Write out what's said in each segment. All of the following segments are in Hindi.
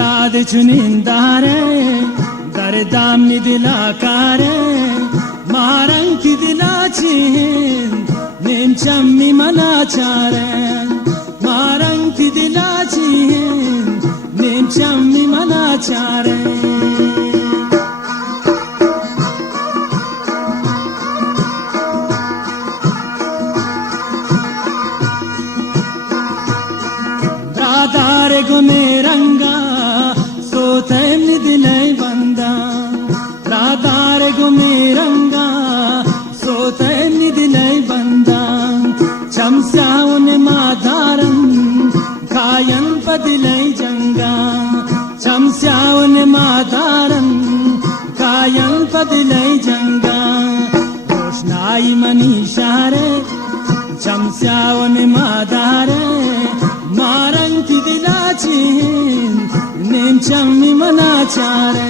बालाद चुनिंदारे दरदामनी दिलाकारे मारंकी दिलाचीन नेमचम्मी मनाचारे मारंकी दिलाचीन नेमचम्मी मनाचारे ब्रादारे गुमे रंगा सोतेमनी दिलाई बंदा ब्रादारे गुमे रंगा सोतेमनी दिलाई बंदा चमस्याउन माधारन कायन पदिलाई जंगा चमस्याउन माधारन कायन पदिलाई जंगा रोशनाई मनीषारे चमस्याउन माधारे मारंकी दिलाचीन नेमचम्मी मनाचारे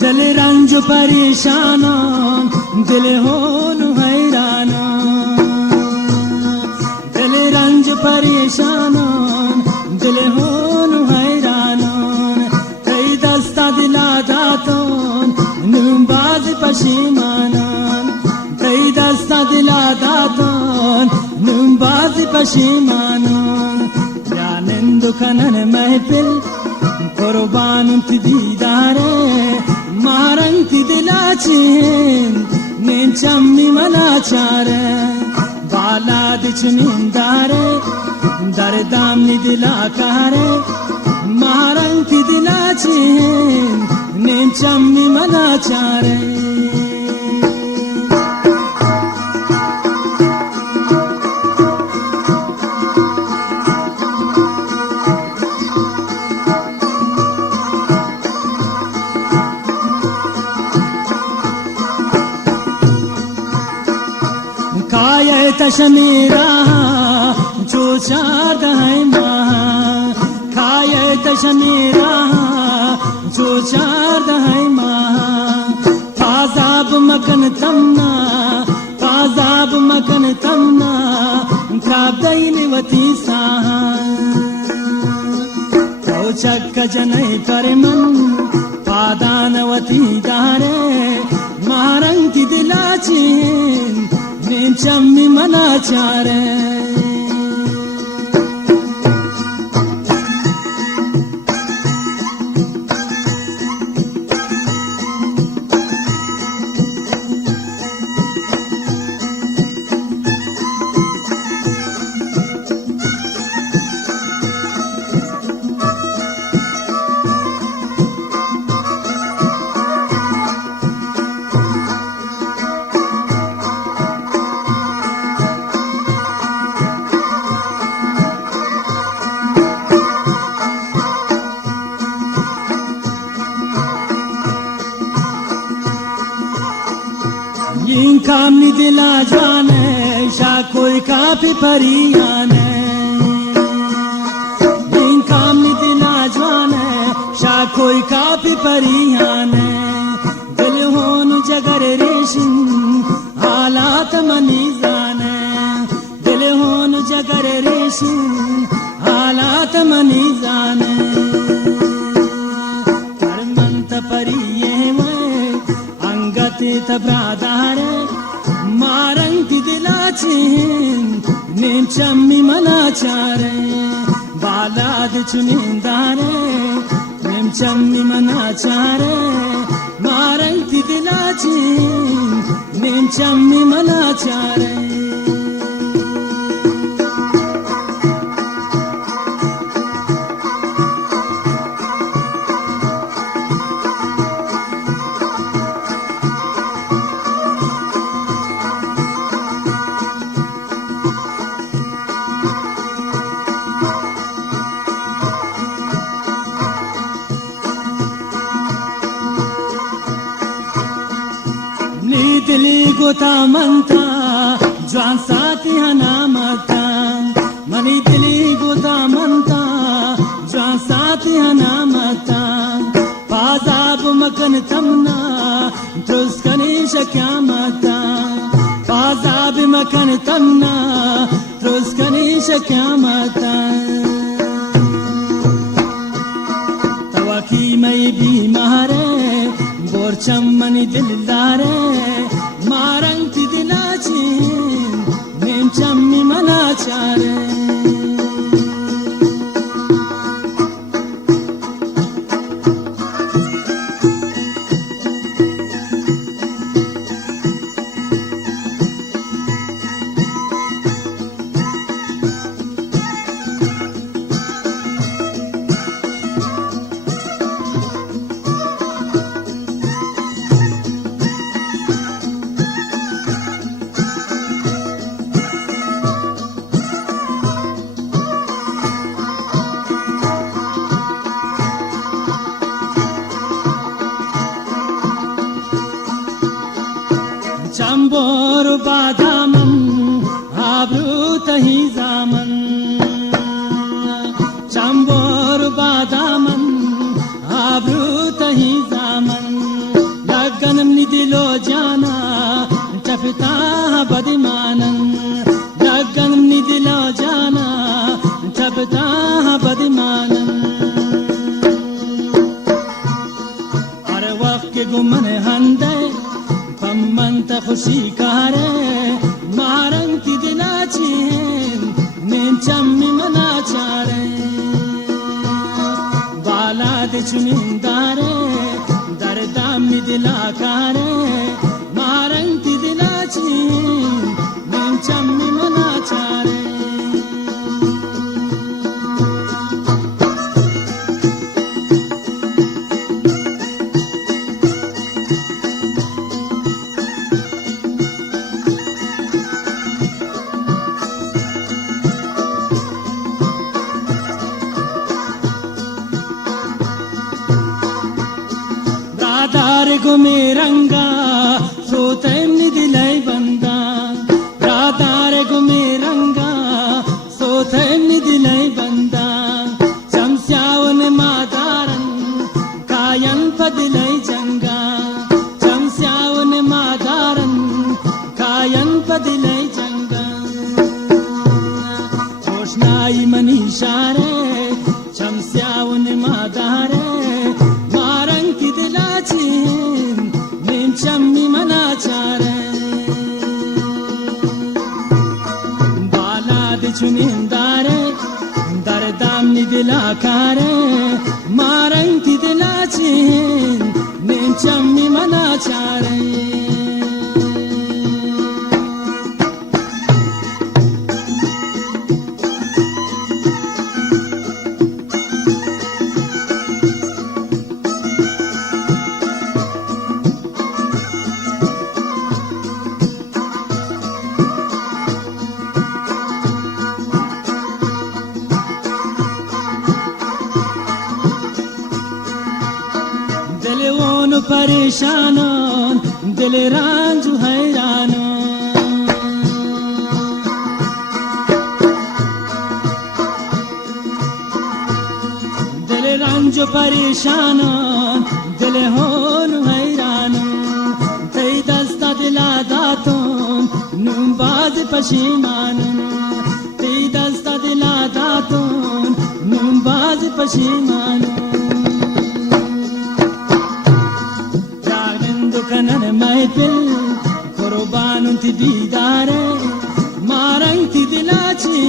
दिल रंज परेशाना दिल होन हैराना दिल रंज परेशाना दिल होन हैराना कई दस्ता दिला दातों नुबाज पशीमाना कई दस्ता दिला दातों नुबाज पशीमाना या निंदु खनन महफिल कुर्बान दीदारे मारंकी दिलाचीन नेमचम्मी मनाचारे बालाद चुनिंदारे दरदामनी दिलाकारे मारंकी दिलाचीन नेमचम्मी मनाचारे तशमीरा जो चार है माँ खाए तशमीरा जो चार है माँ फाजाब मकन तमना फाजाब मकन तमना क्राब्दईन वती सा तो चक्क जनै परमन पादानवती दारे मारंकी दिलाचीन नेमचम्मी मनाचारे कामनी दिला जाने शा कोई काफी परियाने कामनी दिला जाने शा कोई काफी परियाने दिल होन जगर रेशिन हालात मनी जाने दिल होन जगर रेशिन हालात मनी जाने कर्मंत परिये में अंगति तब्रादारे मारंकी दिलाचीन नेमचम्मी मनाचारे बालाद चुनिंदारे नेमचम्मी मनाचारे मारंकी दिलाचीन नेमचम्मी मनाचारे दिली गोता मनता जवान साथी हनामता मनी दिली गोता मनता जवान साथी हनामता पाजाब मकन तमना त्रुस्कनी शक्यामता पाजाब मकन तमना त्रुस्कनी शक्यामता तवाकी मई बीमारे बोरचम मनी दिलदारे मारंगती दिलाची नेमचम्मी मनाचारे चंबोर बादामन आब्रूत ही जामन चंबोर बादामन आब्रूत ही जामन लगन निदिलो जाना टपता बदमानन लगन निदिलो जाना टपता बदमानन अरे वक्त के गुमन हंदे पम्मंत खुशी कारे मारंगती दिलाची नेमचम्मी मनाचारे बाला दे चुनिंदारे दरदामी दिलाकारे मारंगती दिलाची नेमचम्मी मनाचारे राधार गुमेरंगा सोते निदिलाई बंदा राधार गुमेरंगा सोते निदिलाई बंदा चमस्यावन मादारन कायन पदिलाई जंगा चमस्यावन मादारन कायन पदिलाई जंगा रोशनाई मनीषारे चमस्यावन मादारे नेमचम्मी मनाचारे बाला दे चुनिंदारे दरदामी दिलाकारे मारंगती दिलाची नेमचम्मी मनाचारे परेशानो दिल रांझु हैरानो दिल रांझु परेशानो दिल होन हैरानो तई दस्ता दिला दातो नुबाज पशीमानो तई दस्ता दिला दातो नुबाज पशीमानो कनन महफिल कुर्बानुती दीदारे मारंगती दिलाची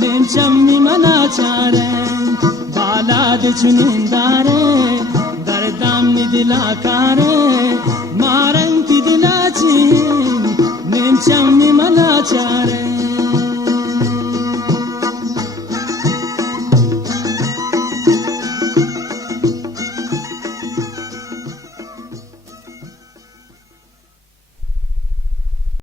नेमचम्मी मनाचारे बाला दे चुनिंदारे दरदामी दिलाकारे मारंग